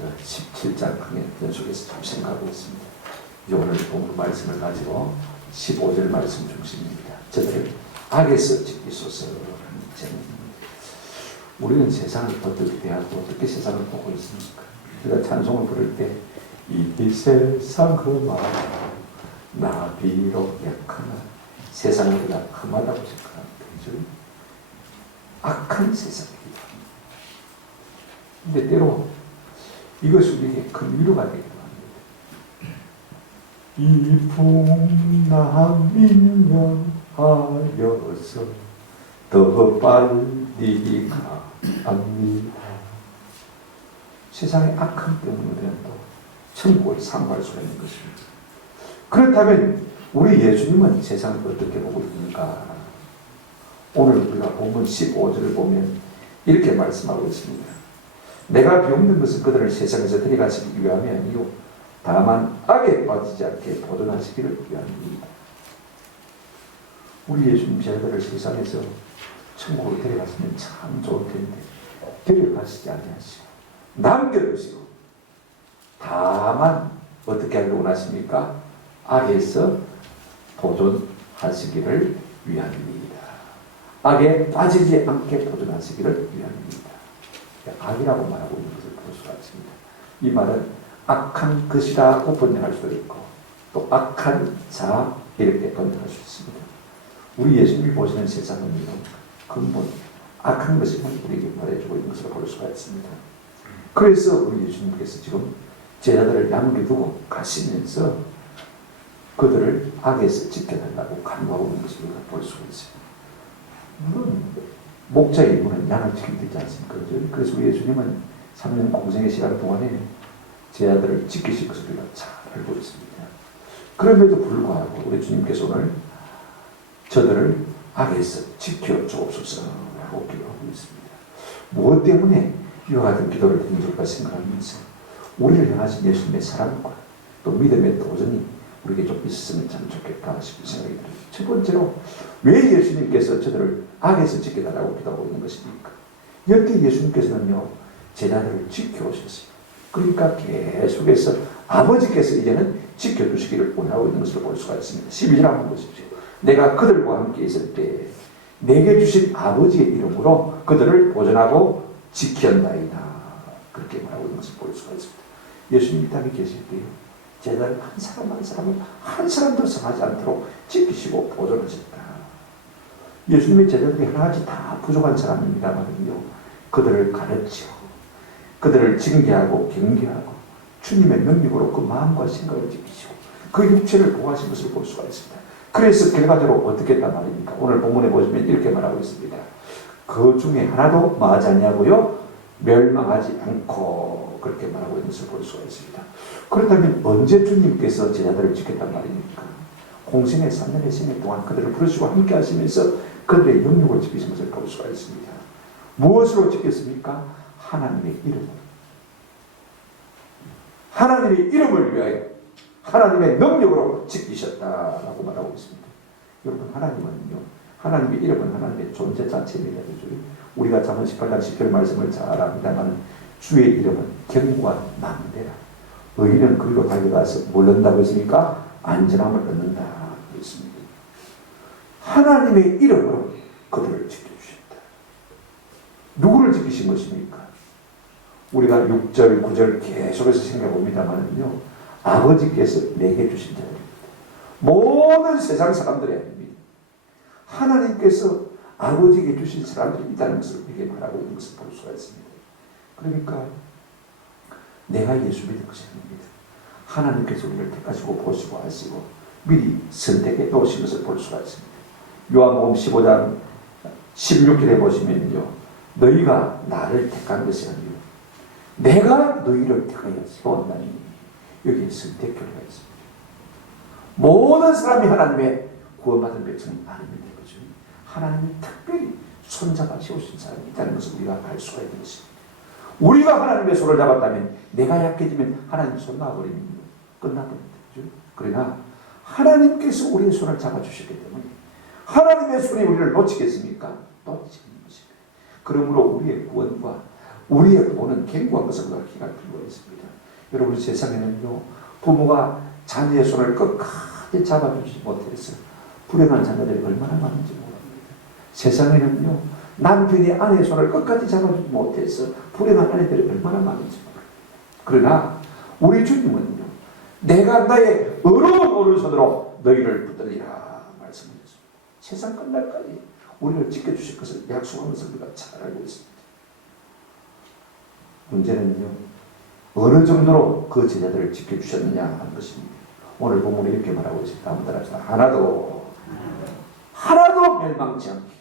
17장 강의 연속해서 좀 생각하고 있습니다. 이제 오늘 본문 말씀을 가지고 15절 말씀 중심입니다. 저들을 악에서 지키소서라는 제목입니다. 우리는 세상을 어떻게 대하고 어떻게 세상을 보고 있습니까? 우리가 찬송을 부를 때 이 세상 험하고 나 비록 약하나 세상은 우리가 험하다고 생각합니다. 그죠? 악한 세상입니다. 근데 때로 이것이 우리에게 큰 위로가 되기도 합니다. 이풍남인연하여서 더 빨리 가합니다. 세상의 악함 때문에 또 천국을 상고할 수가 있는 것입니다. 그렇다면 우리 예수님은 세상을 어떻게 보고 있습니까? 오늘 우리가 본문 15절을 보면 이렇게 말씀하고 있습니다. 내가 비옵는 것은 그들을 세상에서 데려가시기 위함이 아니요 다만 악에 빠지지 않게 보존하시기를 위함입니다. 우리 예수님 제자들을 세상에서 천국으로 데려갔으면 참 좋을 텐데 데려가시지 아니하시고 남겨두시고 다만 어떻게 하기를 원하십니까? 악에서 보존하시기를 위함입니다. 악에 빠지지 않게 보존하시기를 위함입니다. 악이라고 말하고 있는 것을 볼 수가 있습니다. 이 말은 악한 것이라고 번역할 수도 있고 또 악한 자 이렇게 번역할 수 있습니다. 우리 예수님이 보시는 세상은 근본 악한 것임을 우리에게 말해주고 있는 것을 볼 수가 있습니다. 그래서 우리 예수님께서 지금 제자들을 남겨두고 가시면서 그들을 악에서 지켜달라고 간구하고 있는 것을 우리가 볼 수가 있습니다. 물론 목자의 임무는 양을 지키면 되지 않습니까? 그래서 우리 예수님은 3년 공생의 시간 동안에 제자들을 지키실 것을 우리가 잘 알고 있습니다. 그럼에도 불구하고 우리 주님께서 오늘 저들을 악에서 지켜주옵소서라고 기도하고 있습니다. 무엇 때문에 이와 같은 기도를 드릴까 생각하면서 우리를 향하신 예수님의 사랑과 또 믿음의 도전이 우리에게 좀 있었으면 참 좋겠다 싶은 생각이 들어요. 첫 번째로 왜 예수님께서 저들을 악에서 지켜달라고 기도하고 있는 것입니까? 여태 예수님께서는요 제자들을 지켜오셨어요. 그러니까 계속해서 아버지께서 이제는 지켜주시기를 원하고 있는 것을 볼 수가 있습니다. 12절 한번 보십시오. 내가 그들과 함께 있을 때 내게 주신 아버지의 이름으로 그들을 보존하고 지켰나이다. 그렇게 말하고 있는 것을 볼 수가 있습니다. 예수님이 땅에 계실 때요 제자들 한 사람 한 사람을 한 사람도 상하지 않도록 지키시고 보존하셨다. 예수님의 제자들이 하나같이 다 부족한 사람입니다만요 그들을 가르치고 그들을 징계하고 경계하고 주님의 명령으로 그 마음과 생각을 지키시고 그 육체를 보호하신 것을 볼 수가 있습니다. 그래서 결과적으로 어떻게 했단 말입니까? 오늘 본문에 보시면 이렇게 말하고 있습니다. 그 중에 하나도 망하지 않냐고요? 멸망하지 않고 그렇게 말하고 있는 것을 볼 수가 있습니다. 그렇다면 언제 주님께서 제자들을 지켰단 말입니까? 공생의 3년의 생애 동안 그들을 부르시고 함께 하시면서 그들의 영역을 지키신 것을 볼 수가 있습니다. 무엇으로 지켰습니까? 하나님의 이름으로. 하나님의 이름을 위하여 하나님의 능력으로 지키셨다라고 말하고 있습니다. 여러분 하나님은요 하나님의 이름은 하나님의 존재 자체입니다. 우리가 잠언 18장 10절 말씀을 잘 압니다만 주의 이름은 경고와 낭대라. 의인은 그리로 달려가서 뭘 얻는다고 했습니까? 안전함을 얻는다 했습니다. 하나님의 이름으로 그들을 지켜주셨다. 누구를 지키신 것입니까? 우리가 6절 9절 계속해서 생각해봅니다만요 아버지께서 내게 주신 자들입니다. 모든 세상 사람들이 아닙니다. 하나님께서 아버지에게 주신 사람들이 있다는 것을 우리에게 말하고 있는 것을 볼 수가 있습니다. 그러니까 내가 예수 믿는 것이 아닙니다. 하나님께서 우리를 택하시고 보시고 하시고 미리 선택해 놓으신 것을 볼 수가 있습니다. 요한복음 15장 16절에 보시면요 너희가 나를 택한 것이 아니요 내가 너희를 택하여 세웠나니 여기에 선택 교리가 있습니다. 모든 사람이 하나님의 구원받은 백성이 아닙니다. 그죠? 하나님이 특별히 손잡아 세우신 사람이 있다는 것을 우리가 알 수가 있는 것입니다. 우리가 하나님의 손을 잡았다면 내가 약해지면 하나님 손 놔버리면 끝나버립니다. 그죠? 그러나 하나님께서 우리의 손을 잡아주셨기 때문에 하나님의 손이 우리를 놓치겠습니까? 놓치는 것입니다. 그러므로 우리의 구원과 우리의 보는 견고한 것을 기할 필요가 있습니다. 여러분, 세상에는요, 부모가 자녀의 손을 끝까지 잡아주지 못해서 불행한 자녀들이 얼마나 많은지 모릅니다. 세상에는요, 남편이 아내의 손을 끝까지 잡아주지 못해서 불행한 아내들이 얼마나 많은지 모릅니다. 그러나 우리 주님은요, 내가 나의 의로운 오른손으로 너희를 붙들리라 말씀하셨습니다. 세상 끝날까지 우리를 지켜주실 것을 약속하면서 우리가 잘 알고 있습니다. 문제는요, 어느 정도로 그 제자들을 지켜주셨느냐 하는 것입니다. 오늘 본문에 이렇게 말하고 있습니다. 한번 따라합시다. 하나도 멸망치 않게,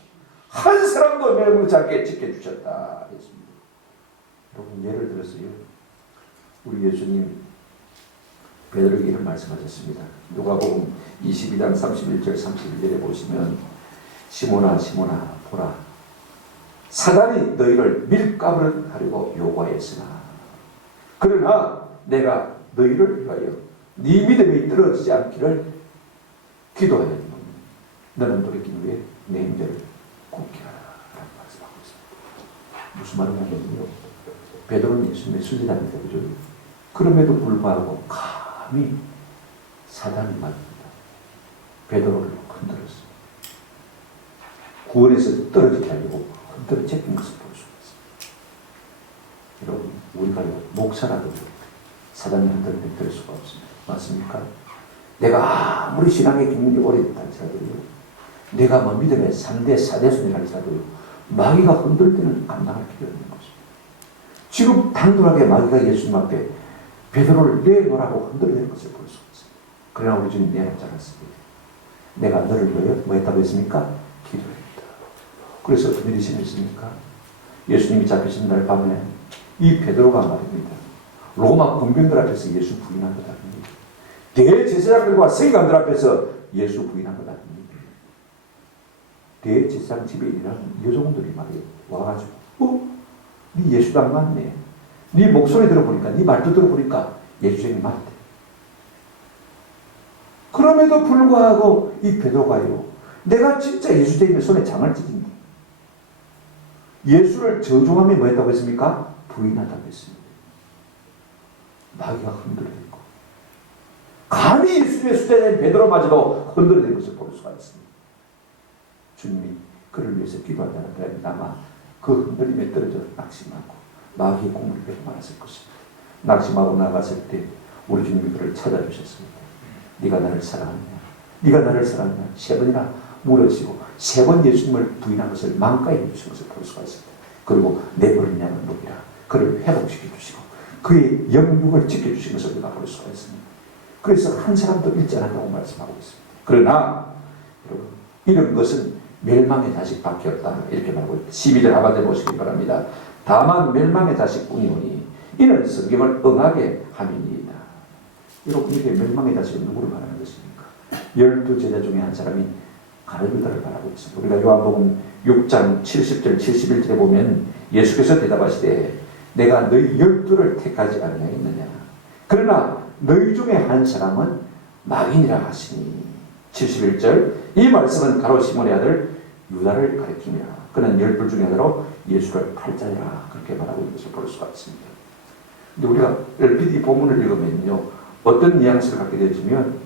한 사람도 멸망치 않게 지켜주셨다 했습니다. 여러분, 예를 들어서요, 우리 예수님 베드로에게 이런 말씀하셨습니다. 누가복음 22장 31절 31절에 보시면, 시몬아 시몬아 보라, 사단이 너희를 밀가부를 하려고 요구하였으나 그러나 내가 너희를 위하여 네 믿음이 떨어지지 않기를 기도하였노니 너는 돌이킨 후에 내 힘대를 굳게 하라 라고 말씀하고 있습니다. 무슨 말이냐면요, 베드로는 예수님의 순리답니다. 그죠? 그럼에도 불구하고 감히 사단이 말입니다. 베드로를 흔들었어요. 구원에서 떨어지게 하려고 흔들어 제낀 것을 볼 수가 있습니다. 여러분, 우리가 목사라도 사단이 흔들면 될 수가 없습니다. 맞습니까? 내가 아무리 신앙의 경력이 오래됐다 할지라도요, 내가 뭐 믿음의 3대, 4대순이라 할지라도요, 마귀가 흔들 때는 감당할 필요가 있는 것입니다. 지금 단순하게 마귀가 예수님 앞에 베드로를 내놓으라고 흔들어내는 것을 볼 수가 있습니다. 그러나 우리 주님 내놓지 않았습니다. 내가 너를 위하여 뭐 했다고 했습니까? 기도했다. 그래서 어떤 일이 생겼습니까? 예수님이 잡히신 날 밤에 이 베드로가 말입니다, 로마 군병들 앞에서 예수 부인한 것 아닙니다. 대제사장들과 서기관들 앞에서 예수 부인한 것 아닙니다. 대제사장 집에 일하는 여종들이 말이에요, 와가지고 네 예수 닮았네, 네 목소리 들어보니까, 네 말도 들어보니까 예수님이 맞대. 그럼에도 불구하고 이 베드로가요, 내가 진짜 예수 되면 손에 장을 찢은다, 예수를 저주하며 뭐 했다고 했습니까? 부인하다고 했습니다. 마귀가 흔들어냈고, 감히 예수님의 수제자인 베드로마저도 흔들어낸 것을 볼 수가 있습니다. 주님이 그를 위해서 기도한다는 거에 아마 그 흔들림에 떨어져 낙심하고 마귀의 공물이 많았을 것입니다. 낙심하고 나갔을 때 우리 주님이 그를 찾아주셨습니다. 네가 나를 사랑하느냐? 네가 나를 사랑하느냐? 3번이나 물으시고 3번 예수님을 부인한 것을 망가해 주신 것을 볼 수가 있습니다. 그리고 내버린 양을 먹이라, 그를 회복시켜 주시고 그의 영육을 지켜주신 것을 우리가 볼 수가 있습니다. 그래서 한 사람도 잃지 않았다고 말씀하고 있습니다. 그러나 여러분, 이런 것은 멸망의 자식밖에 없다 이렇게 말하고 있습니다. 12절 하반절 보시기 바랍니다. 다만 멸망의 자식뿐이오니 이는 성경을 응하게 함이니이다. 여러분, 이게 멸망의 자식은 누구를 말하는 것입니까? 12제자 중에 한 사람이 가룟 유다를 말하고 있습니다. 우리가 요한복음 6장 70절 71절에 보면 예수께서 대답하시되 내가 너희 12를 택하지 아니하였느냐? 그러나 너희 중에 한 사람은 마귀니라 하시니. 71절, 이 말씀은 가롯 시몬의 아들 유다를 가리킵니다. 그는 12 중에 하나로 예수를 팔자니라 그렇게 말하고 있는 것을 볼 수가 있습니다. 근데 우리가 LPD 본문을 읽으면요, 어떤 뉘앙스를 갖게 되어지면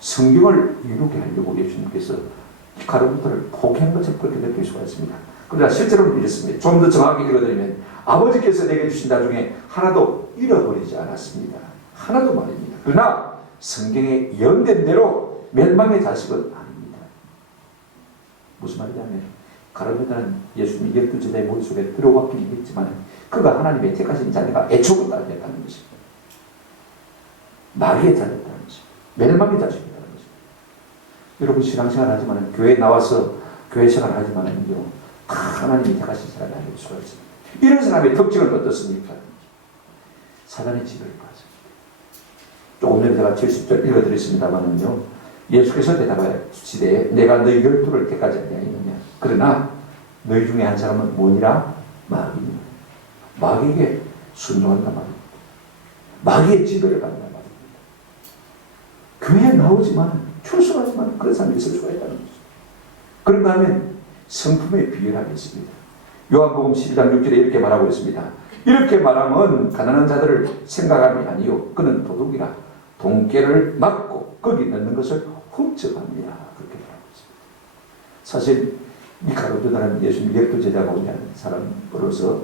성경을 이루게 하려고 예수님께서 가룟유다를 포기한 것을 그렇게 느낄 수가 있습니다. 그러나 실제로는 이렇습니다. 좀 더 정확히 읽어드리면 아버지께서 내게 주신 나 중에 하나도 잃어버리지 않았습니다. 하나도 말입니다. 그러나 성경에 예언된 대로 멸망의 자식은 아닙니다. 무슨 말이냐면 가룟유다는 예수님이 12제자의 머릿속에 들어왔긴 했지만 그가 하나님의 택하신 자녀가 애초부터 아니었다는 것입니다. 마귀의 자녀였다는 것입니다. 멸망의 자식이라는 것입니다. 여러분, 신앙생활 하지만 교회에 나와서 교회 생활 하지만은요, 다 하나님이 택하신 사람이 아닐 수가 있습니다. 이런 사람의 특징은 어떻습니까? 사단의 지배를 받습니다. 조금 전에 제가 70절 읽어드렸습니다만은요, 예수께서 대답하시되 내가 너희 12를 택하지 아니하였느냐? 그러나 너희 중에 한 사람은 뭐니라? 마귀니라. 마귀에게 순종한단 말입니다. 마귀의 지배를 받는단 말입니다. 교회에 나오지만 출석하지만 그런 사람이 있을 수가 있다는 거죠. 그런가 하면 성품의 비열함이 있습니다. 요한복음 12장 6절에 이렇게 말하고 있습니다. 이렇게 말하면 가난한 자들을 생각함이 아니요 그는 도둑이라 돈깨를 막고 거기 넣는 것을 훔쳐갑니다. 그렇게 말하고 있습니다. 사실 이 가룟유다는 예수님 12제자 가운데 한 사람으로서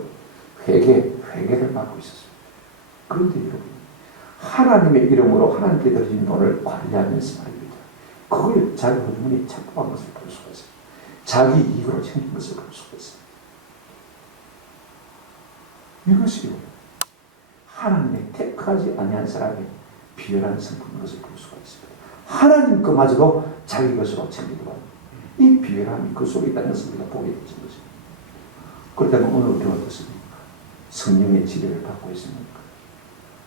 회개를 받고 있었습니다. 그런데 여러분, 하나님의 이름으로 하나님께 드린 돈을 관리하면서 말입니다. 그걸 자기 호주머니에 착복한 것을 볼 수가 있어요. 자기 이익으로 챙긴 것을 볼 수가 있어요. 이것이 하나님의 택하지 아니한 사람의 비열한 성품인 것을 볼 수가 있습니다. 하나님 것마저도 자기 것으로 챙기더라. 이 비열함이 그 속에 있다는 것을 우리가 보게 되는 것입니다. 그렇다면 오늘 우리는 어떻습니까? 성령의 지배를 받고 있습니까?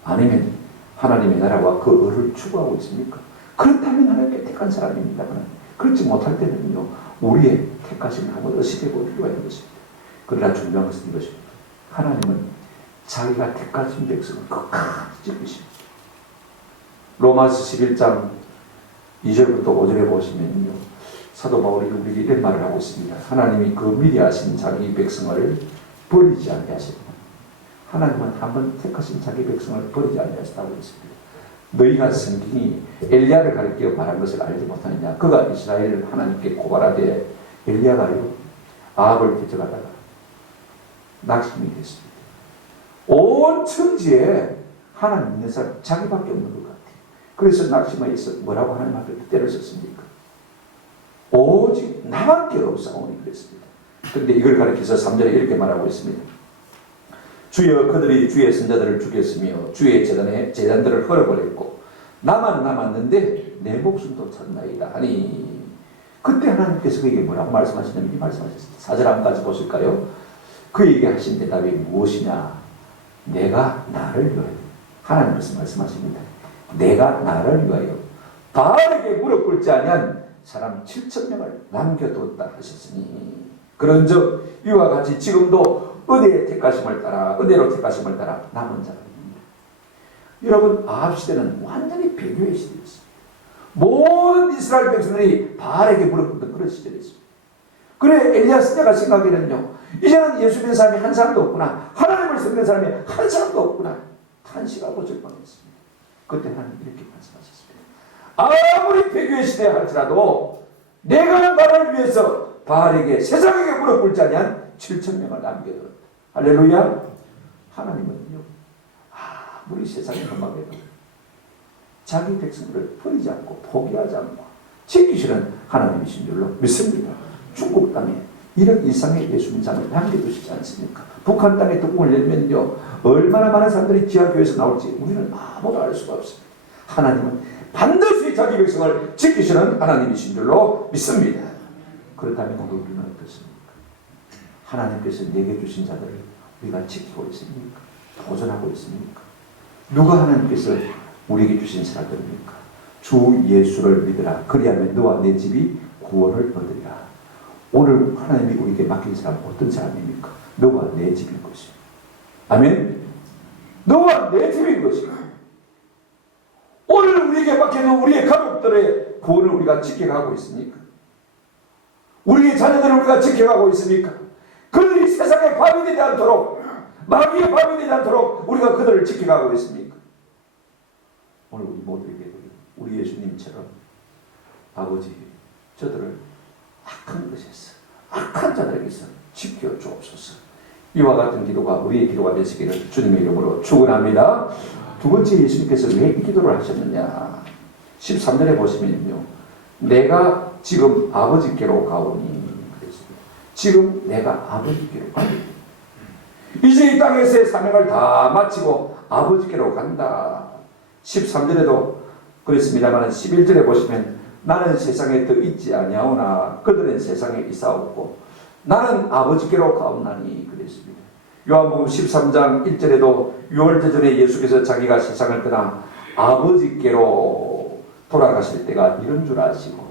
아니면 하나님의 나라와 그 의를 추구하고 있습니까? 그렇다면 하나님께 택한 사람입니다만 그렇지 못할 때는요 우리의 택하심을 한번 의식해 볼 필요가 있는 것입니다. 그러나 중요한 것은 이것입니다. 하나님은 자기가 택하신 백성을 끝까지 지키십니다. 로마서 11장 2절부터 5절에 보시면요 사도 바울이 우리에게 이런 말을 하고 있습니다. 하나님이 그 미리 하신 자기 백성을 버리지 아니하셨다. 하나님은 한번 택하신 자기 백성을 버리지 아니하셨다고 했습니다. 너희가 성경이 엘리야를 가리켜 말한 것을 알지 못하느냐. 그가 이스라엘을 하나님께 고발하되 엘리야가요 아합을 대적하다가 낙심이 됐습니다. 온 천지에 하나님 믿는 사람 자기밖에 없는 것 같아요. 그래서 낙심하여서 뭐라고 하나님 앞에 때를 썼습니까? 오직 나밖에 없사오니 그랬습니다. 그런데 이걸 가리켜서 3절에 이렇게 말하고 있습니다. 주여 그들이 주의 선자들을 죽였으며 주의 제단들을 헐어버렸고 나만 남았는데 내 목숨도 찾나이다 하니 그때 하나님께서 그에게 뭐라고 말씀하시냐면 이 말씀하셨습니다. 4절 한까지 보실까요? 그에게 하신 대답이 무엇이냐? 내가 나를 위하여 하나님께서 말씀하십니다. 내가 나를 위하여 바알에게 무릎 꿇지 아니한 사람 7,000명을 남겨두었다 하셨으니 그런즉 이와 같이 지금도 은혜의 택하심을 따라 은혜로 택하심을 따라 남은 자가 있습니다. 여러분 아합 시대는 완전히 배교의 시대였습니다. 모든 이스라엘 백성들이 바알에게 무릎 꿇던 그런 시대였습니다. 그래 엘리야 시대가 생각에는요 이제는 예수 믿는 사람이 한 사람도 없구나 하나님을 섬기는 사람이 한 사람도 없구나 탄식하고 절망했습니다. 그때 하나님 이렇게 말씀하셨습니다. 아무리 배교의 시대 할지라도 내가 나를 위해서 바알에게 세상에게 무릎 꿇지 아니한 7,000명을 남겨두었다. 할렐루야. 하나님은요 아무리 세상에 험하게도 자기 백성들을 버리지 않고 포기하지 않고 지키시는 하나님이신 줄로 믿습니다. 중국 땅에 이런 이상의 예수님상을 남겨두시지 않습니까? 북한 땅에 뚜껑을 열면요 얼마나 많은 사람들이 지하교회에서 나올지 우리는 아무도 알 수가 없습니다. 하나님은 반드시 자기 백성을 지키시는 하나님이신 줄로 믿습니다. 그렇다면 오늘 우리는 어떻습니까? 하나님께서 내게 주신 자들을 우리가 지키고 있습니까? 도전하고 있습니까? 누가 하나님께서 우리에게 주신 사람들입니까? 주 예수를 믿으라. 그리하면 너와 내 집이 구원을 얻으리라. 오늘 하나님이 우리에게 맡긴 사람은 어떤 사람입니까? 너와 내 집일 것이요. 아멘. 너와 내 집일 것이요. 오늘 우리에게 맡기는 우리의 가족들의 구원을 우리가 지켜가고 있습니까? 우리의 자녀들을 우리가 지켜가고 있습니까? 그들이 세상에 밥이 되지 않도록 마귀의 밥이 되지 않도록 우리가 그들을 지켜가고 있습니까? 오늘 우리 모두에게 우리 예수님처럼 아버지 저들을 악한 것에서 악한 자들에게서 지켜 주옵소서. 이와 같은 기도가 우리의 기도가 되시기를 주님의 이름으로 축원합니다. 두 번째 예수님께서 왜 이 기도를 하셨느냐 13절에 보시면요 내가 지금 아버지께로 가오니 그랬습니다. 지금 내가 아버지께로 가니 이제 이 땅에서의 사명을 다 마치고 아버지께로 간다. 13절에도 그랬습니다만 11절에 보시면 나는 세상에 더 있지 아니하오나 그들은 세상에 있사옵고 나는 아버지께로 가옵나니 그랬습니다. 요한복음 13장 1절에도 6월절 전에 예수께서 자기가 세상을 떠나 아버지께로 돌아가실 때가 이런 줄 아시고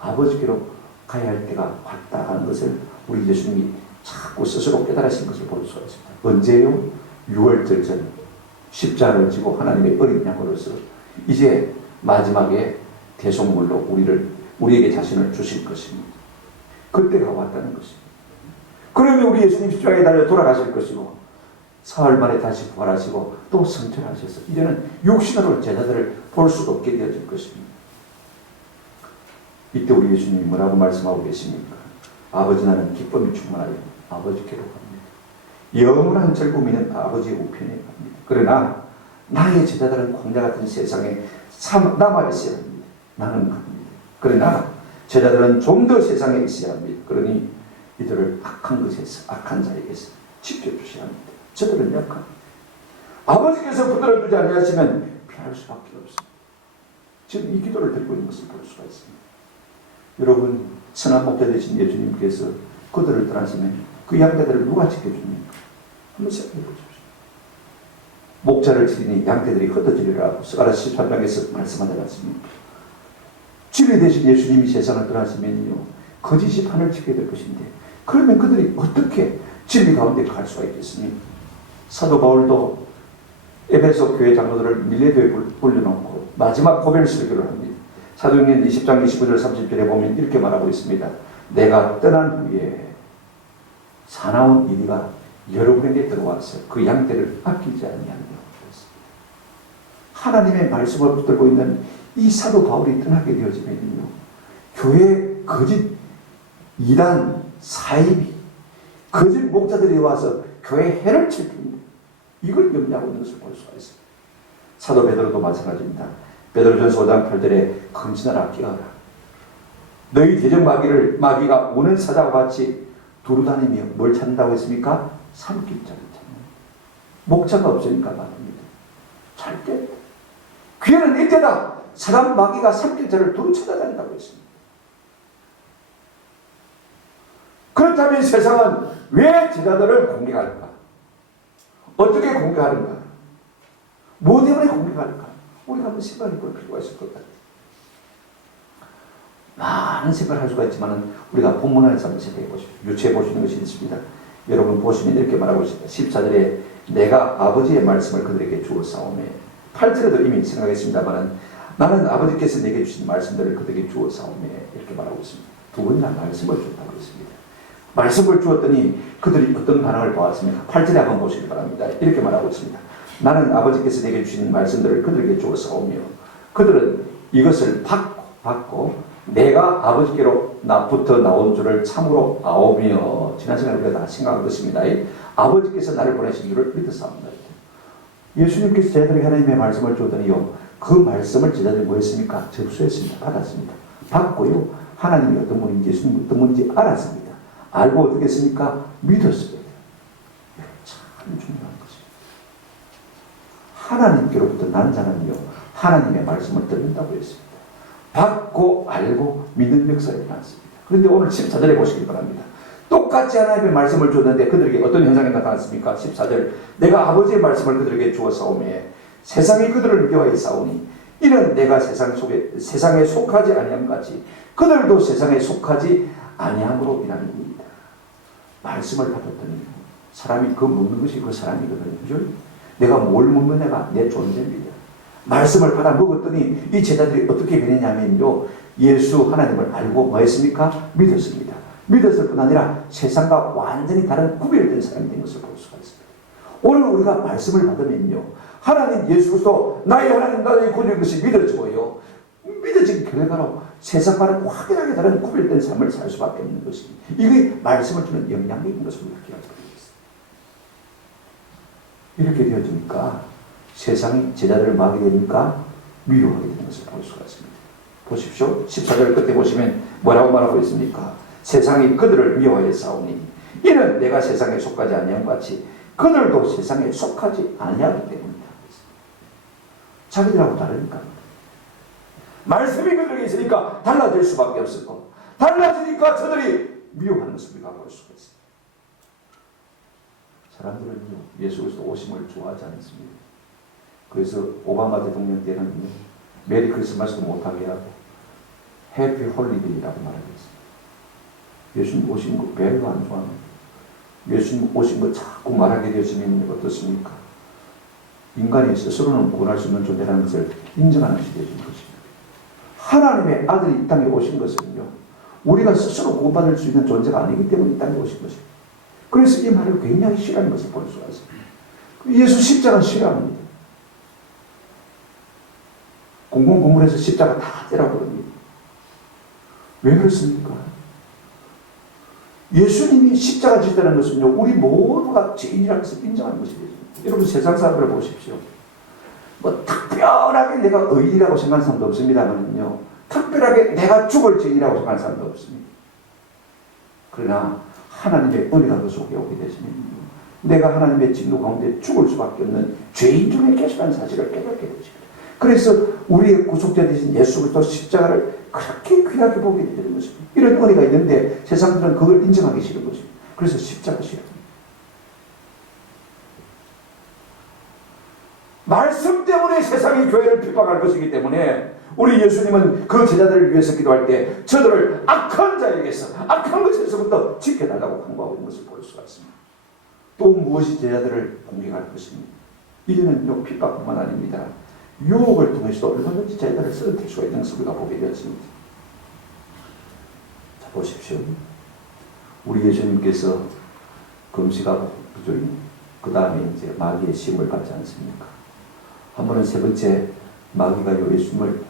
아버지께로 가야 할 때가 왔다 하는 것을 우리 예수님이 자꾸 스스로 깨달으신 것을 볼 수가 있습니다. 언제요? 6월절 전 십자가를 지고 하나님의 어린 양으로서 이제 마지막에 대속물로 우리에게 자신을 주실 것입니다. 그때가 왔다는 것입니다. 그러면 우리 예수님 십자가에 달려 돌아가실 것이고 사흘 만에 다시 부활하시고 또 승천하셔서 이제는 육신으로 제자들을 볼 수도 없게 되어질 것입니다. 이때 우리 예수님이 뭐라고 말씀하고 계십니까? 아버지 나는 기쁨이 충만하여 아버지께로 갑니다. 영원한 즐거움이는 아버지의 우편에 갑니다. 그러나 나의 제자들은 공자 같은 세상에 남아 있어야 합니다. 나는 갑니다. 그러나 제자들은 좀 더 세상에 있어야 합니다. 그러니 이들을 악한 것에서 악한 자에게서 지켜주셔야 합니다. 저들은 약합니다. 아버지께서 붙들어주지 않으시면 피할 수밖에 없습니다. 지금 이 기도를 드리고 있는 것을 볼 수가 있습니다. 여러분, 선한 목자 되신 예수님께서 그들을 떠나시면 그 양떼들을 누가 지켜줍니까? 한번 생각해 보십시오. 목자를 지리니 양떼들이 흩어지리라고 스가랴 13장에서 말씀하지 않습니까? 진리 되신 예수님이 세상을 떠나시면요, 거짓이 판을 치게 될 것인데, 그러면 그들이 어떻게 진리 가운데 갈 수가 있겠습니까? 사도 바울도 에베소 교회 장로들을 밀레도에 불려놓고 마지막 고별 설교를 합니다. 사도행전 20장 29절 30절에 보면 이렇게 말하고 있습니다. 내가 떠난 후에 사나운 이리가 여러분에게 들어와서 그 양떼를 아끼지 아니하느냐고 그랬습니다. 하나님의 말씀을 붙들고 있는 이 사도 바울이 떠나게 되어지면요, 교회 거짓 이단 사입이 거짓 목자들이 와서 교회 해를 칠 겁니다. 이걸 염려하고 있는 것을 볼 수가 있습니다. 사도 베드로도 마찬가지입니다. 베드로전서 5장 8절에 근신하라 깨어라. 너희 대적 마귀가 오는 사자와 같이 두루다니며 뭘 찾는다고 했습니까? 삼킬자를 찾는. 목자가 없으니까 말합니다. 잘 때. 기회는 이때다. 사람 마귀가 삼킬자를 두루 찾아다닌다고 했습니다. 그렇다면 세상은 왜 제자들을 공격할까? 어떻게 공격하는가? 뭐 때문에 공격할까? 우리가 한번 생각해 볼 필요가 있을 것 같아요. 많은 생각을 할 수가 있지만 우리가 본문 안에서 한번 생각해 보십시오. 유추해 보시는 것이 있습니다. 여러분 보시면 이렇게 말하고 있습니다. 14절에 내가 아버지의 말씀을 그들에게 주었사오매, 8절에도 이미 생각했습니다만 나는 아버지께서 내게 주신 말씀들을 그들에게 주었사오매 이렇게 말하고 있습니다. 두 번이나 말씀을 줬다고 했습니다. 말씀을 주었더니 그들이 어떤 반응을 보았습니까? 8절에 한번 보시기 바랍니다. 이렇게 말하고 있습니다. 나는 아버지께서 내게 주신 말씀들을 그들에게 주었사오며 그들은 이것을 받고 내가 아버지께로부터 나온 줄을 참으로 아오며, 지난 시간에 우리가 다 생각한 것입니다. 아버지께서 나를 보내신 줄을 믿었사옵니다. 예수님께서 제자들에게 하나님의 말씀을 주었더니요, 그 말씀을 제자들이 뭐 했습니까? 접수했습니다. 받았습니다. 받고요, 하나님이 어떤 분인지 예수님이 어떤 분인지 알았습니다. 알고 어떻게 했습니까? 믿었습니다. 참 중요한 것입니다. 하나님께로부터 난 자는요, 하나님의 말씀을 듣는다고 했습니다. 받고 알고 믿는 역사가 일어났습니다. 그런데 오늘 14절에 보시기 바랍니다. 똑같이 하나님의 말씀을 줬는데 그들에게 어떤 현상이 나타났습니까? 14절 내가 아버지의 말씀을 그들에게 주었사오매 세상이 그들을 미워하여 싸우니 이는 내가 세상에 속하지 아니함 같이 그들도 세상에 속하지 아니함으로 인함입니다. 말씀을 받았더니 사람이 그 묻는 것이 그 사람이거든요. 내가 뭘 묻느냐가 내 존재입니다. 말씀을 받아 먹었더니 이 제자들이 어떻게 변했냐면요, 예수 하나님을 알고 뭐 했습니까? 믿었습니다. 믿었을 뿐 아니라 세상과 완전히 다른 구별된 사람이 된 것을 볼 수가 있습니다. 오늘 우리가 말씀을 받으면요, 하나님 예수 그리스도 나의 하나님 나의 구주인 것이 믿어지고요, 믿어진 결과로 세상과는 확연하게 다른 구별된 삶을 살 수밖에 없는 것입니다. 이게 말씀을 주는 영향력인 것을 우리가 기억하고 있습니다. 이렇게 되어지니까 세상이 제자들을 막게 되니까 미워하게 되는 것을 볼 수가 있습니다. 보십시오. 14절 끝에 보시면 뭐라고 말하고 있습니까? 세상이 그들을 미워하여 싸우니 이는 내가 세상에 속하지 아니함 같이 그들도 세상에 속하지 아니하기 때문이다. 자기들하고 다르니까. 말씀이 그들에게 있으니까 달라질 수밖에 없었고, 달라지니까 저들이 미워하는 것을 우리가 볼 수가 있습니다. 사람들은요, 예수 그리스도 오심을 좋아하지 않습니다. 그래서 오바마 대통령 때는 메리 크리스마스도 못하게 하고 해피 홀리데이라고 말하겠습니다. 예수님 오신 거 별로 안 좋아합니다. 예수님 오신 거 자꾸 말하게 되었으면 어떻습니까? 인간이 스스로는 구원할 수 있는 존재라는 것을 인정하는 시대인 것입니다. 하나님의 아들이 이 땅에 오신 것은요, 우리가 스스로 구원받을 수 있는 존재가 아니기 때문에 이 땅에 오신 것입니다. 그래서 이 말을 굉장히 싫어하는 것을 볼 수가 있습니다. 예수 십자가 싫어합니다. 공공건물에서 십자가 다 떼라고 그럽니다. 왜 그렇습니까? 예수님이 십자가 지다는 것은요, 우리 모두가 죄인이라는 것을 인정하는 것이겠습니다. 여러분 세상 사람들을 보십시오. 뭐 특별하게 내가 의인이라고 생각하는 사람도 없습니다만요, 특별하게 내가 죽을 죄인이라고 생각하는 사람도 없습니다. 그러나 하나님의 은혜가 그 속에 오게 되시면 내가 하나님의 진노 가운데 죽을 수밖에 없는 죄인 중에 계시다는 사실을 깨닫게 되죠. 그래서 우리의 구속자 되신 예수 그리스도 십자가를 그렇게 귀하게 보게 되는 것입니다. 이런 은혜가 있는데 세상들은 그걸 인정하기 싫은 것입니다. 그래서 십자가 싫어합니다. 말씀 때문에 세상이 교회를 핍박할 것이기 때문에 우리 예수님은 그 제자들을 위해서 기도할 때 저들을 악한 자에게서, 악한 것에서부터 지켜달라고 강구하고 있는 것을 볼 수가 있습니다. 또 무엇이 제자들을 공격할 것입니까? 이제는 핍박뿐만 아닙니다. 유혹을 통해서도 얼마든지 제자들을 쓰러뜨릴 수가 있는 것을 우리가 보게 되었습니다. 자, 보십시오. 우리 예수님께서 금식하고, 그죠? 그 다음에 이제 마귀의 시험을 받지 않습니까? 한 번은 세 번째 마귀가 예수님을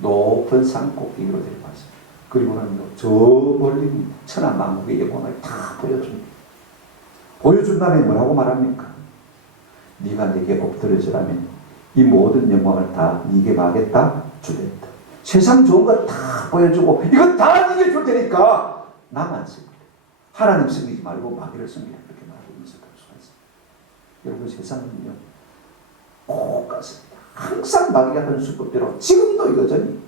높은 산 꼭대기로 데려갔습니다. 그리고는 저 멀리 천하 만국의 영광을 다 보여줍니다. 보여준 다음에 뭐라고 말합니까? 네가 내게 엎드려지라면 이 모든 영광을 다 네게 마겠다 주겠다. 세상 좋은 거 다 보여주고 이거 다 네게 줄 테니까 나만 섬기라. 하나님 섬기지 말고 마귀를 섬기라. 그렇게 말하고 있는 것을 볼 수가 있습니다. 여러분 세상은요 꼭 같습니다. 항상 마귀가 하는 수법대로 지금도 여전히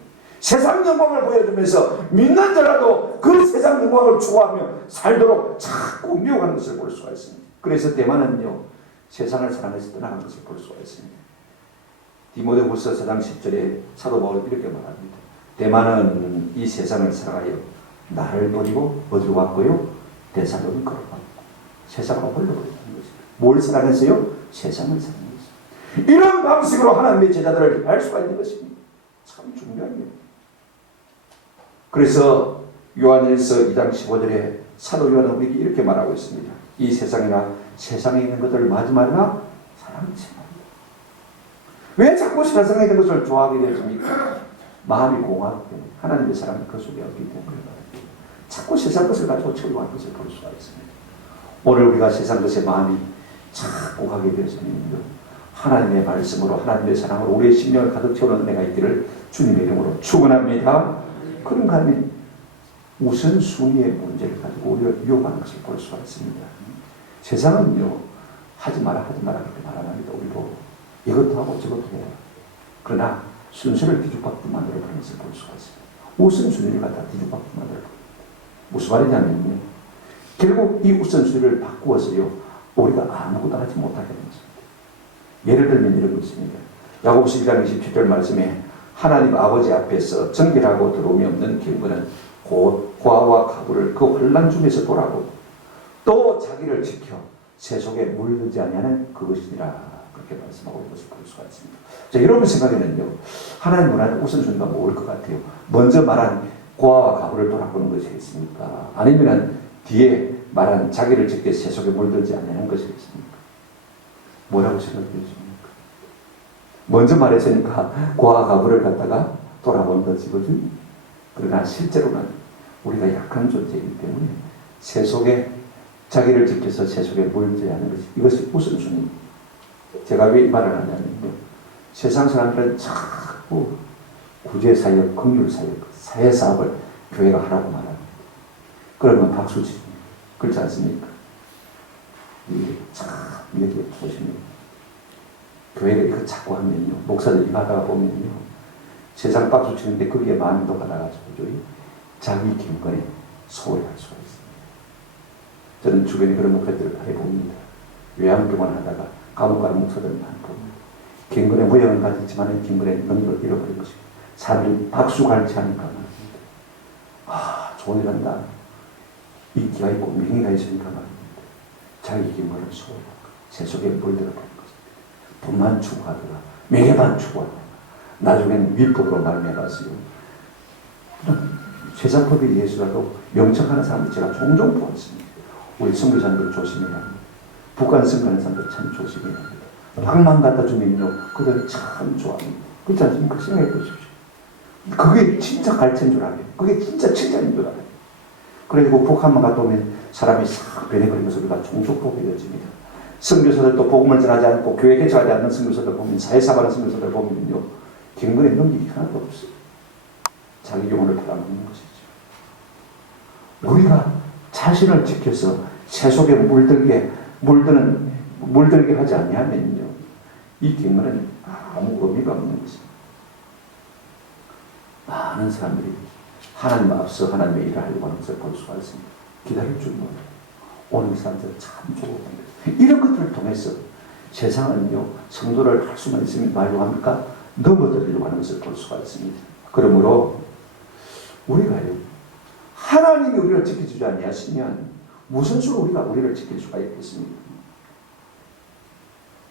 세상 영광을 보여주면서 믿는 자라도 그 세상 영광을 추구하며 살도록 자꾸 미혹하는 것을 볼 수가 있습니다. 그래서 대만은요 세상을 사랑해서 떠나간 것을 볼 수가 있습니다. 디모데후서 4장 10절에 사도 바울이 이렇게 말합니다. 대만은 이 세상을 사랑하여 나를 버리고 어디로 갔고요? 데살로니가로 갔고 세상으로 흘러버렸다는 것입니다. 뭘 사랑했어요? 세상을 사랑했어요. 이런 방식으로 하나님의 제자들을 알 수가 있는 것입니다. 참 중요한 일입니다. 그래서 요한일서 2장 15절에 사도 요한은 우리에게 이렇게 말하고 있습니다. 이 세상이나 세상에 있는 것들을 마지 말라 사랑하지 말라. 왜 자꾸 세상에 있는 것을 좋아하게 되십니까? 마음이 공허하기 때문에 하나님의 사랑이 그 속에 없기 때문에 자꾸 세상 것을 가지고 철거하는 것을 볼 수가 있습니다. 오늘 우리가 세상 것에 마음이 자꾸 가게 되어서는요 하나님의 말씀으로 하나님의 사랑으로 우리의 심령을 가득 채우는 은혜가 있기를 주님의 이름으로 축원합니다. 그런가 하면 우선순위의 문제를 가지고 우리를 유혹하는 것을 볼 수가 있습니다. 세상은요 하지 마라 그렇게 말합니다. 우리도 이것도 하고 저것도 해라. 그러나 순서를 뒤죽박죽 만들어버리는 것을 볼 수가 있습니다. 우선순위를 갖다 뒤죽박죽 만들어버립니다. 무슨 말이냐면요 결국 이 우선순위를 바꾸어서요 우리가 아무것도 하지 못하게 되는 것입니다. 예를 들면 이런 것입니다. 야고보서 1장 27절 말씀에 하나님 아버지 앞에서 정결하고 더러움이 없는 경건은 곧 고아와 가부를 그 혼란 중에서 돌아보고 또 자기를 지켜 세속에 물들지 아니하는 그것이니라. 그렇게 말씀하고 있는 것을 볼 수가 있습니다. 자, 여러분 생각에는요 하나님 원하는 우선순위가 뭘 것 같아요? 먼저 말한 고아와 가부를 돌아보는 것이겠습니까? 아니면 뒤에 말한 자기를 지켜 세속에 물들지 아니하는 것이겠습니까? 뭐라고 생각되십니까? 먼저 말했으니까 고아와 가부를 갖다가 돌아보는 것이 거지. 그러나 실제로는 우리가 약한 존재이기 때문에 세속에 자기를 지켜서 세속에 물들지 않는 것이 이것이 우선순위입니다. 제가 왜 이 말을 하냐면요 세상 사람들은 자꾸 구제사역, 긍휼사역, 사회사업을 교회가 하라고 말합니다. 그러면 박수 칩니다. 그렇지 않습니까? 이게 참 이렇게 보시면 교회가 이거 자꾸 하면요 목사들 임하다가 보면요 세상 박수 치는데 거기에 마음이 녹아나가지고 자기 경건에 소홀할 수가 있습니다. 저는 주변에 그런 목사들을 많이 봅니다. 요양병원 하다가 감옥 가는 목사들 많이 봅니다. 경건의 모양은 가졌지만 경건의 능력을 잃어버린 것입니다. 사람들이 박수 갈지 않을까 말입니다. 아, 좋은 일 한다. 인기가 있고 명예가 있으니까 말입니다. 자기 경건을 소홀하고 세속에 물들어버린 것입니다. 돈만 추구하다가 명예만 추구하다가 나중에는 위법으로 말미암았어요. 세상 법에 의해서라도 명청하는 사람들 제가 종종 보았습니다. 우리 선교사님들 조심해야 합니다. 북한 선교하는 사람들 참 조심해야 합니다. 빵만 갖다 주면요, 그들 참 좋아합니다. 그렇지 않습니까? 생각해 보십시오. 그게 진짜 가르치는 줄 알아요. 그게 진짜 칭찬인 줄 알아요. 그리고 북한만 갔다 오면 사람이 싹 변해버리면서 우리가 종족 보게 되어집니다. 선교사들도 복음을 전하지 않고 교회 개척하지 않는 선교사들 보면, 사회사업하는 선교사들 보면요, 경건에 넘기기 하나도 없어요. 자기 영혼을 팔아먹는 것이죠. 우리가 자신을 지켜서 새 속에 물들게 하지 아니하면요, 이 경건은 아무 의미가 없는 것입니다. 많은 사람들이 하나님 앞서 하나님의 일을 하려고 하는 것을 볼 수가 있습니다. 기다릴 줄 몰라요. 오는 사람들 참 좋아합니다. 이런 것들을 통해서 세상은요, 성도를 할 수만 있으면 말로 합니까? 넘어뜨리려고 하는 것을 볼 수가 있습니다. 그러므로 우리가요, 하나님이 우리를 지켜주지 아니하시면 무슨 수로 우리를 지킬 수가 있겠습니까?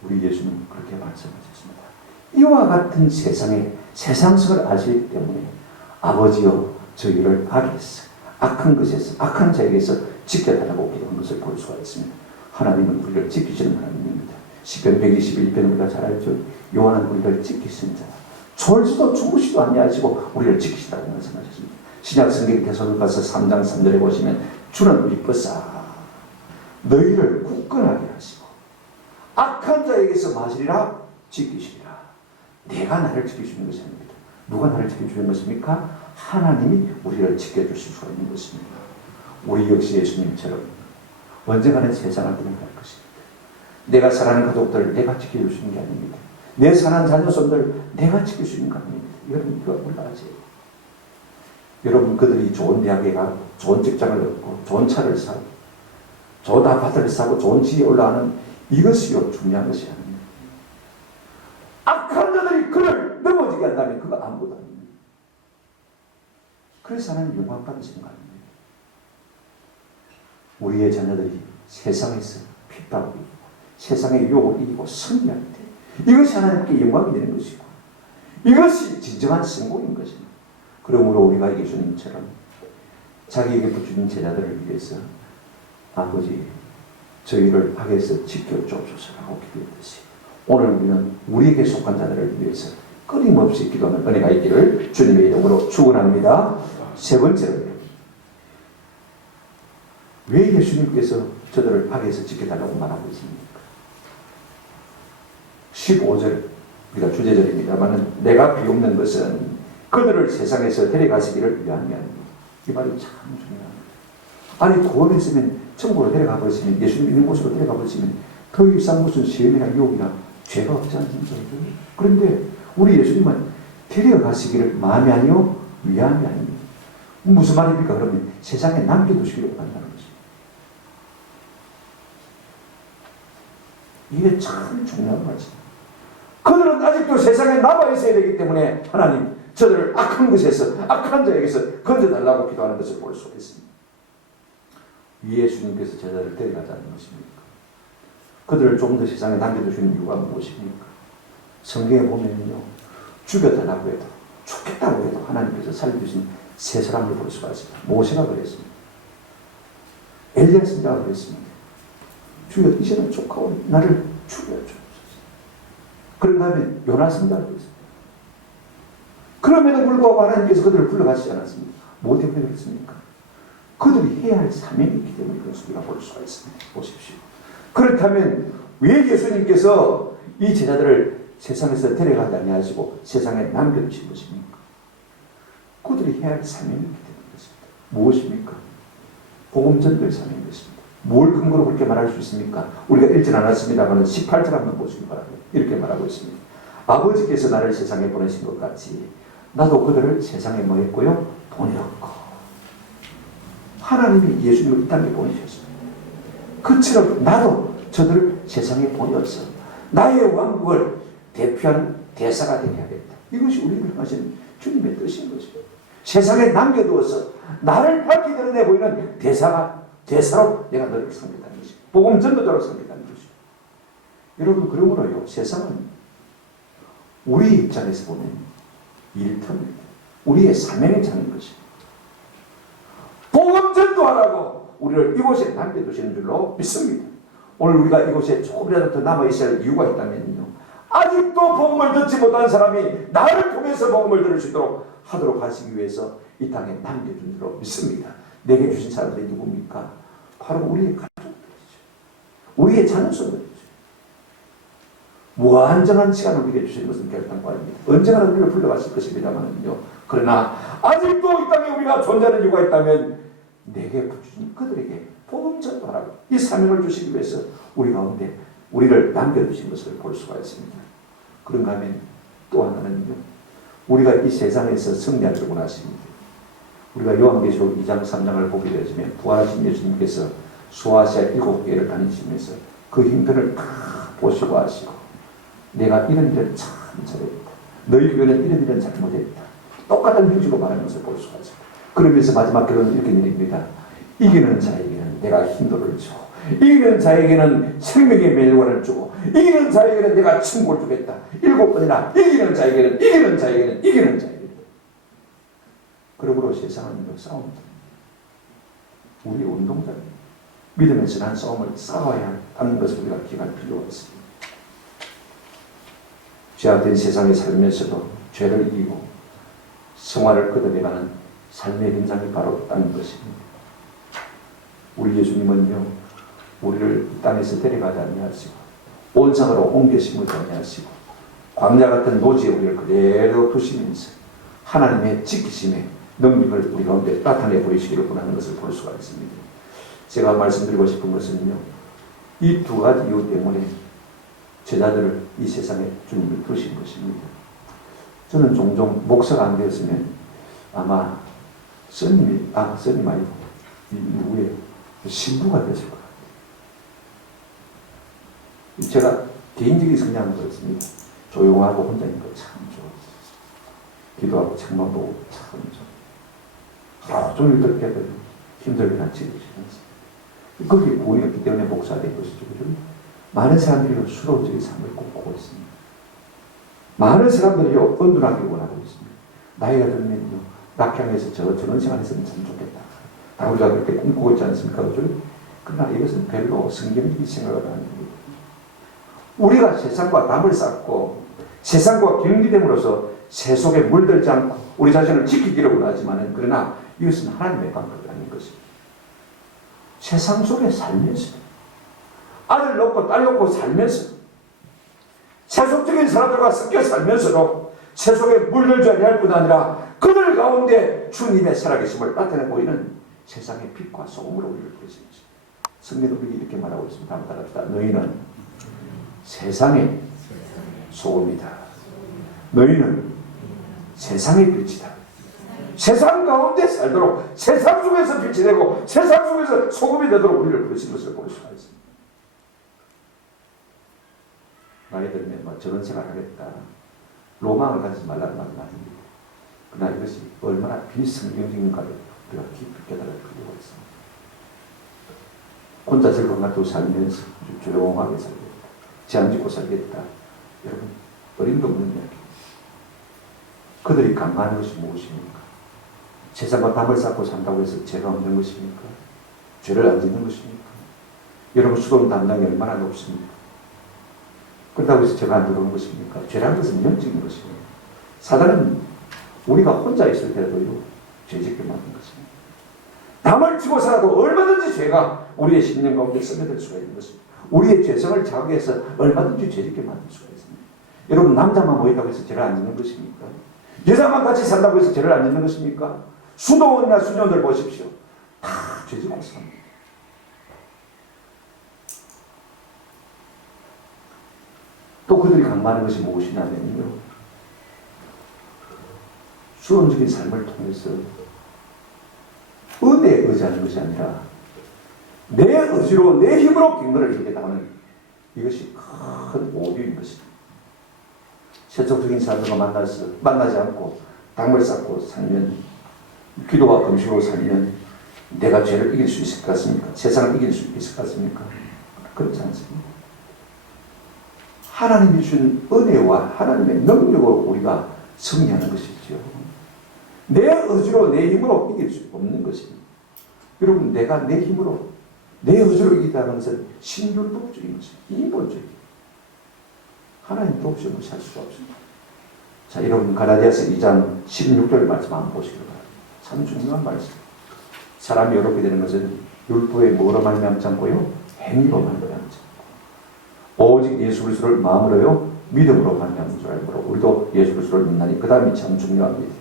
우리 예수님 그렇게 말씀하셨습니다. 이와 같은 세상성을 아시기 때문에 아버지여 저희를 악한 것에서, 악한 자에게서 지켜달라고 기도한 것을 볼 수가 있습니다. 하나님은 우리를 지키시는 하나님입니다. 시편 121편 우리가 잘 알죠. 요한은 우리를 지키시는 자, 졸지도 주무시도 아니하시고 우리를 지키시다고 말씀하셨습니다. 신약 성경 데살로니가서 3장 3절에 보시면 주는 이쁘사 너희를 굳건하게 하시고 악한 자에게서 마시리라 지키시리라. 내가 나를 지켜주는 것이 아닙니다. 누가 나를 지켜주는 것입니까? 하나님이 우리를 지켜주실 수가 있는 것입니다. 우리 역시 예수님처럼 언젠가는 세상을 떠나갈 것입니다. 내가 사랑하는 가족들 내가 지켜줄 수 있는 게 아닙니다. 내 사랑하는 자녀손들 내가 지킬 수 있는 거 아닙니다. 여러분 이거 우리가 아세요? 여러분 그들이 좋은 대학에 가고 좋은 직장을 얻고 좋은 차를 사고 좋은 아파트를 사고 좋은 지에 올라가는 이것이요 중요한 것이 아닙니다. 악한 자들이 그를 넘어지게 한다면 그거 아무것도 아닙니다. 그래서 하나님 영광받는 생각입니다. 우리의 자녀들이 세상에서 핍박을 이기고 세상의 유혹을 이기고 승리할 때 이것이 하나님께 영광이 되는 것이고 이것이 진정한 성공인 것입니다. 그러므로 우리가 예수님처럼 자기에게 붙여준 제자들을 위해서 아버지 저희를 악에서 지켜주옵소서라고 기도했듯이 오늘 우리는 우리에게 속한 자들을 위해서 끊임없이 기도하는 은혜가 있기를 주님의 이름으로 축원합니다. 세 번째로요. 왜 예수님께서 저들을 악에서 지켜달라고 말하고 있습니까? 15절 우리가 주제절입니다만 내가 비옵는 것은 그들을 세상에서 데려가시기를 위함이야. 이 말이 참 중요합니다. 아니 구원했으면 천국으로 데려가 버렸으면 예수님 있는 곳으로 데려가 버렸으면 더 이상 무슨 시험이나 유혹이나 죄가 없지 않습니까? 그런데 우리 예수님은 데려가시기를 마음이 아니요 위함이 아닙니다. 무슨 말입니까? 그러면 세상에 남겨두시기를 원한다는 것입니다. 이게 참 중요한 말씀입니다. 그들은 아직도 세상에 남아있어야 되기 때문에 하나님 저들을 악한 것에서 악한 자에게서 건져달라고 기도하는 것을 볼 수 있습니다. 예수님께서 제자를 데려가자는 것입니까? 그들을 좀 더 세상에 남겨두시는 이유가 무엇입니까? 성경에 보면요 죽여달라고 해도 죽겠다고 해도 하나님께서 살려주신 세 사람을 볼 수가 있습니다. 모세가 그랬습니다. 엘리야 선지자가 그랬습니다. 주여 이제는 족하오니 나를 죽여주옵소서. 그런 다음에 요나 선지자가 그랬습니다. 그럼에도 불구하고 하나님께서 그들을 불러가시지 않았습니까? 뭐 때문에 그랬습니까? 그들이 해야 할 사명이 있기 때문에 그런 소리가 볼 수가 있습니다. 보십시오. 그렇다면 왜 예수님께서 이 제자들을 세상에서 데려가지 아니하시고 세상에 남겨두신 것입니까? 그들이 해야 할 사명이 있기 때문이었습니다. 무엇입니까? 복음 전도의 사명인 것입니다. 뭘 근거로 그렇게 말할 수 있습니까? 우리가 읽진 않았습니다만 18절 한번 보시기 바랍니다. 이렇게 말하고 있습니다. 아버지께서 나를 세상에 보내신 것 같이 나도 그들을 세상에 뭐 했고요? 보내었고. 하나님이 예수님을 이 땅에 보내셨습니다. 그처럼 나도 저들을 세상에 보내었어. 나의 왕국을 대표하는 대사가 되게 하겠다. 이것이 우리를 하시는 주님의 뜻인 것이죠. 세상에 남겨두어서 나를 밝히 드러내 보이는 대사로 내가 너를 섬기다는 것이죠. 복음 전도자로 섬기다는 것이죠. 여러분 그러므로요 세상은 우리 입장에서 보면 일터입니다. 우리의 사명에 차는 것입니다. 복음 전도하라고 우리를 이곳에 남겨두시는 줄로 믿습니다. 오늘 우리가 이곳에 조금이라도 더 남아있을 이유가 있다면요, 아직도 복음을 듣지 못한 사람이 나를 통해서 복음을 들을 수 있도록 하도록 하시기 위해서 이 땅에 남겨준 줄로 믿습니다. 내게 주신 사람들이 누굽니까? 바로 우리의 가족들이죠. 우리의 자녀손들이죠. 무한정한 시간을 우리에게 주신 것은 결단과입니다. 언젠가 우리를 불러갔을 것입니다만요. 그러나 아직도 이 땅에 우리가 존재하는 이유가 있다면 내게 주신 그들에게 복음 전도하라고 이 사명을 주시기 위해서 우리 가운데 우리를 남겨두신 것을 볼 수가 있습니다. 그런가 하면 또 하나는요, 우리가 이 세상에서 승리하려고 하십니다. 우리가 요한계시록 2장 3장을 보게 되면 부활하신 예수님께서 소아시아 7개를 다니시면서 그 형편을 다 보시고 하시고, 내가 이런 일을 참 잘했다, 너희 교회는 이런 일은 잘못했다, 똑같은 형식으로 말하는 것을 볼 수가 있습니다. 그러면서 마지막 결론은 이렇게 내립니다. 이기는 자에게는 내가 힘도를 주고, 이기는 자에게는 생명의 멸관을 주고, 이기는 자에게는 내가 천국을 주겠다. 7번이나 이기는 자에게는. 그러므로 세상은 싸움입니다. 우리 운동자입니다. 믿음에서 난 싸움을 싸워야 하는 것을 우리가 기억할 필요가 있습니다. 죄악된 세상에 살면서도 죄를 이기고 성화를 거듭해가는 삶의 현장이 바로 땅인 것입니다. 우리 예수님은요, 우리를 이 땅에서 데려가지 아니하시고 온상으로 옮겨 심으지 아니하시고 광야 같은 노지에 우리를 그대로 두시면서 하나님의 지키심에 능력을 우리 가운데 나타내 보이시기를 원하는 것을 볼 수가 있습니다. 제가 말씀드리고 싶은 것은요, 이 두 가지 이유 때문에 제자들을 이 세상에 주님이 두신 것입니다. 저는 종종 목사가 안 되었으면 아마 스님 아니고 누구의 신부가 됐을 것 같아요. 제가 개인적인 성향은 그렇습니다. 조용하고 혼자 있는 거 참 좋아요. 기도하고 책만 보고 참 좋아요. 하루 종일 그렇게 해도 힘들게 안 치르시면서 거기에 구원이 없기 때문에 목사가 된 것이죠. 많은 사람들이 수로적인 삶을 꿈꾸고 있습니다. 많은 사람들이 은둔하기를 원하고 있습니다. 나이가 들면요, 낙향에서 저런 시간에 있으면 참 좋겠다. 다 우리가 그렇게 꿈꾸고 있지 않습니까? 그러나 이것은 별로 성경적인 생각을 하는 겁니다. 우리가 세상과 담을 쌓고 세상과 경비됨으로써 세속에 물들지 않고 우리 자신을 지키기를 원하지만, 그러나 이것은 하나님의 방법이 아닌 것입니다. 세상 속에 살면서, 아들 놓고 딸 놓고 살면서, 세속적인 사람들과 섞여 살면서도 세속에 물들지 아니할 뿐 아니라 그들 가운데 주님의 살아계심을 나타내 보이는 세상의 빛과 소금으로 우리를 부르십니다. 성경도 이렇게 말하고 있습니다. 한번 따라합시다. 너희는 세상의 소금이다. 너희는 세상의 빛이다. 세상 가운데 살도록, 세상 속에서 빛이 되고 세상 속에서 소금이 되도록 우리를 부르신 것을 볼 수가 있습니다. 나이 들면 저런 생각을 하겠다, 로망을 가지지 말라는 말은 아닙니다. 그러나 이것이 얼마나 비성경적인가를 우리가 깊이 깨달을 필요가 있습니다. 혼자 즐거움과 또 살면서 조용하게 살겠다, 제한 짓고 살겠다. 여러분, 어림도 없는 이야기. 그들이 강간하는 것이 무엇입니까? 세상과 담을 쌓고 산다고 해서 죄가 없는 것입니까? 죄를 안 짓는 것입니까? 여러분, 수동 담당이 얼마나 높습니까? 그렇다고 해서 죄가 안 들어오는 것입니까? 죄라는 것은 영적인 것입니다. 사단은 우리가 혼자 있을 때도요, 죄짓게 만든 것입니다. 담을 치고 살아도 얼마든지 죄가 우리의 심령 가운데 스며들 수가 있는 것입니다. 우리의 죄성을 자극해서 얼마든지 죄짓게 만들 수가 있습니다. 여러분, 남자만 모인다고 해서 죄를 안 짓는 것입니까? 여자만 같이 산다고 해서 죄를 안 짓는 것입니까? 수도원이나 수녀들 보십시오. 다 죄짓고 삽니다. 또 그들이 강조하는 것이 무엇이냐면요, 수원적인 삶을 통해서 은혜에 의지하는 것이 아니라 내 의지로, 내 힘으로 경건을 이루겠다는 이것이 큰 오류인 것입니다. 세속적인 사람들과 만나지 않고 담을 쌓고 살면, 기도와 금식으로 살면 내가 죄를 이길 수 있을 것 같습니까? 세상을 이길 수 있을 것 같습니까? 그렇지 않습니다. 하나님이 주신 은혜와 하나님의 능력으로 우리가 승리하는 것이죠. 내 의지로, 내 힘으로 이길 수 없는 것입니다. 여러분, 내가 내 힘으로 내 의지로 이기다는 것은 신율법적인 것이 이본적인 하나님 도우시 무시할 수가 없습니다. 자, 여러분 갈라디아서 2장 16절 말씀 한번 보시기 바랍니다. 참 중요한 말씀. 사람이 어렵게 되는 것은 율법에 뭐로 말미암지 않고요, 행위로 말미암지 않고 오직 예수 그리스도를 마음으로요 믿음으로 말미암는 줄 알므로 우리도 예수 그리스도를 믿나니 그 다음이 참 중요합니다.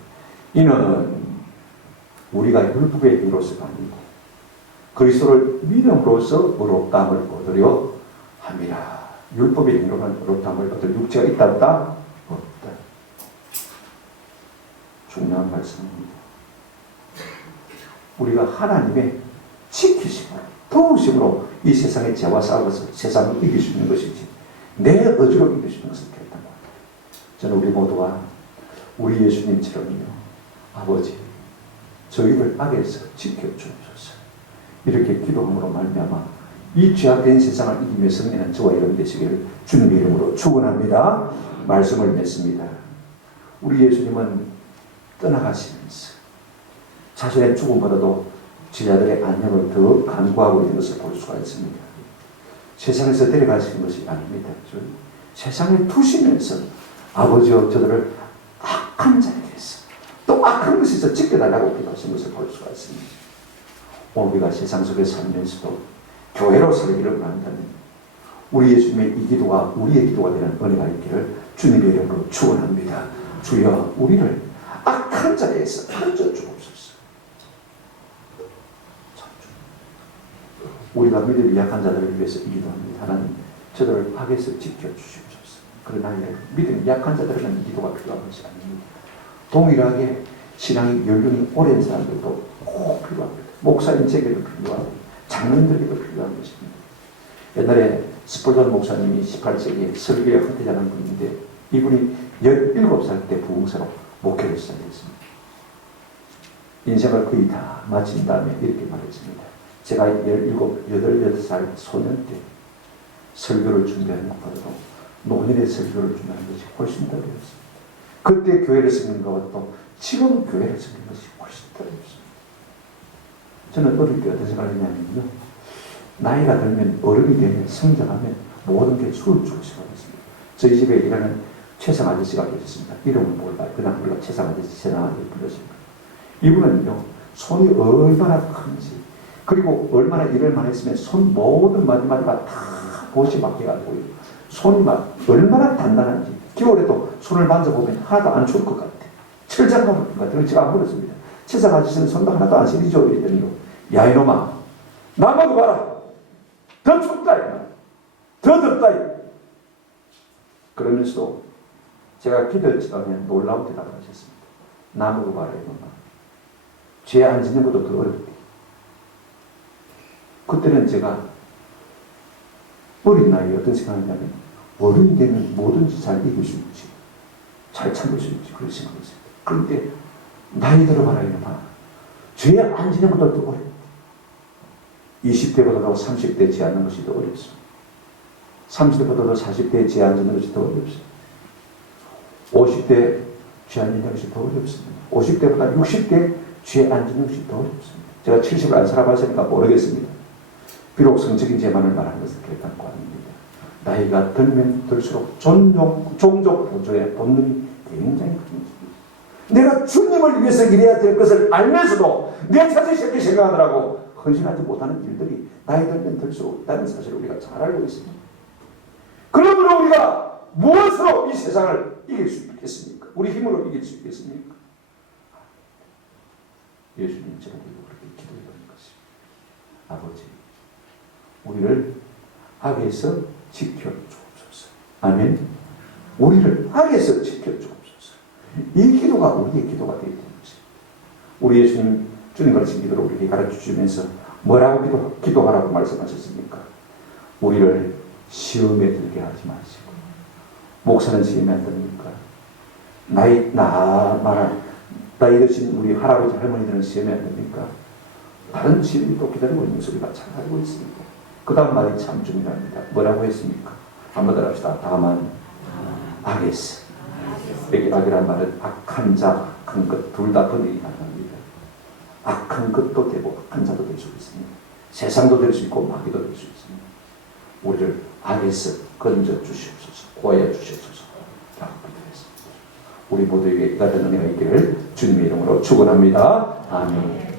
이는 우리가 율법의 행위로서가 아니고 그리스도를 믿음으로써 의롭다함을 얻으려 함이라. 율법의 행위로는 의롭다함을 얻을 육체가 있다 없다? 없다. 중요한 말씀입니다. 우리가 하나님의 지키심으로 도우심으로 이 세상의 죄와 싸워서 세상을 이길 수 있는 것이지 내 의지로 이길 수 있는 것은 결단 것 같아요. 저는 우리 모두가 우리 예수님처럼요, 아버지 저희를 악에서 지켜주옵소서 이렇게 기도함으로 말미암아 이 죄악된 세상을 이기며 승리하는 저와 여러분 되시기를 주님의 이름으로 축원합니다. 말씀을 맺습니다. 우리 예수님은 떠나가시면서 자신의 죽음보다도 제자들의 안녕을 더 간구하고 있는 것을 볼 수가 있습니다. 세상에서 데려가시는 것이 아닙니다. 세상에 두시면서 아버지여 저들을 악한 자에게서 또 악한 것에서 지켜달라고 기도하신 것을 볼 수가 있습니다. 오늘 우리가 세상 속에 살면서도 교회로 살기를 원한다면 우리 예수님의 이 기도가 우리의 기도가 되는 은혜가 있기를 주님의 이름으로 축원합니다. 주여 우리를 악한 자에서 건져 주옵소서. 우리가 믿음이 약한 자들을 위해서 기도합니다. 하나님 저들을 악에서 지켜주시옵소서. 그러나 믿음이 약한 자들에게는 기도가 필요한 것이 아닙니다. 동일하게 신앙이 연륜이 오랜 사람들도 꼭 필요합니다. 목사님에게도 필요하고 장로님들에게도 필요한 것입니다. 옛날에 스폴전 목사님이 18세기에 설교의 황태자라는 분인데 이분이 17살 때 부흥사로 목회를 시작했습니다. 인생을 거의 다 마친 다음에 이렇게 말했습니다. 제가 18살 소년 때 설교를 준비하는 것보다도 노년의 설교를 준비하는 것이 훨씬 더 어려웠습니다. 그때 교회를 섬기는 것도 지금 교회를 섬기는 것이 훨씬 더 어렵습니다. 저는 어릴 때 어떤 생각을 했냐면요, 나이가 들면 어른이 되면 성장하면 모든 게 수월주고 시작했습니다. 저희 집에 일하는 최상 아저씨가 계셨습니다. 이름은 몰라요. 그냥 우리가 최상 아저씨, 최상 아저씨 불렀습니다. 이분은요, 손이 얼마나 큰지, 그리고 얼마나 일을 많이 했으면 손 모든 마디마디가 다 못이 바뀌어가지고요. 손이 막 얼마나 단단한지, 겨울에도 손을 만져보면 하나도 안 추울 것 같아. 철장감 같은 거 제가 안 물었습니다. 최상 아저씨는 손도 하나도 안 시리죠. 이랬더니, 야, 이놈아, 나만 봐라. 더 춥다, 이놈아. 더 덥다, 이놈아. 그러면서도 제가 기도를 하면 놀라운 대답을 하셨습니다. 나보고 봐라, 이놈아. 죄 안 짓는 것도 더 어렵대. 그때는 제가 어린 나이에 어떤 생각이냐면 어른이 되면 뭐든지 잘 이길 수 있지. 잘 참을 수 있지. 그런 생각이었습니다. 그런데 나이 들어봐라, 이놈아. 죄 안 짓는 것도 더 어렵대. 20대보다도 30대 죄 않는 것이 더 어렵습니다. 30대보다도 40대 죄 안 짓는 것이 더 어렵습니다. 50대 죄 안 짓는 것이 더 어렵습니다. 50대보다 60대 죄 안 짓는 것이 더 어렵습니다. 제가 70을 안 살아봤으니까 모르겠습니다. 비록 성적인 죄만을 말하는 것은 결단코 아닙니다. 나이가 들면 들수록 종족 보조의 본능이 굉장히 큰 것입니다. 내가 주님을 위해서 일해야 될 것을 알면서도 내 자신이 생각하느라고 헌신하지 못하는 일들이 나이 들면 들수록 있다는 사실을 우리가 잘 알고 있습니다. 그러므로 우리가 무엇으로 이 세상을 이길 수 있겠습니까? 우리 힘으로 이길 수 있겠습니까? 예수님처럼 그렇게 기도해보는 것입니다. 아버지, 우리를 악에서 지켜주옵소서. 아멘. 우리를 악에서 지켜주옵소서. 이 기도가 우리의 기도가 되어야 되는 것입니다. 우리 예수님 주님 가르친 기도를 우리에게 가르쳐주시면서 뭐라고 기도하라고 말씀하셨습니까? 우리를 시험에 들게 하지 마시고. 목사는 시험에 안 듭니까? 나이 드신 우리 할아버지 할머니들은 시험에 안 듭니까? 다른 시험이 또 기다리고 있는 소리가 잘 알고 있습니다. 그 다음 말이 참 중요합니다. 뭐라고 했습니까? 한번 더 합시다. 다만 악에서. 여기 악이란 말은 악한 자, 악한 것 둘 다 번역이 가능합니다. 악한 것도 되고 악한 자도 될 수 있습니다. 세상도 될 수 있고 마귀도 될 수 있습니다. 우리를 악에서 건져 주시옵소서, 구하여 주시옵소서 라고 기도했습니다. 우리 모두에게 이같은 은혜가 있기를 주님의 이름으로 축원합니다. 아멘.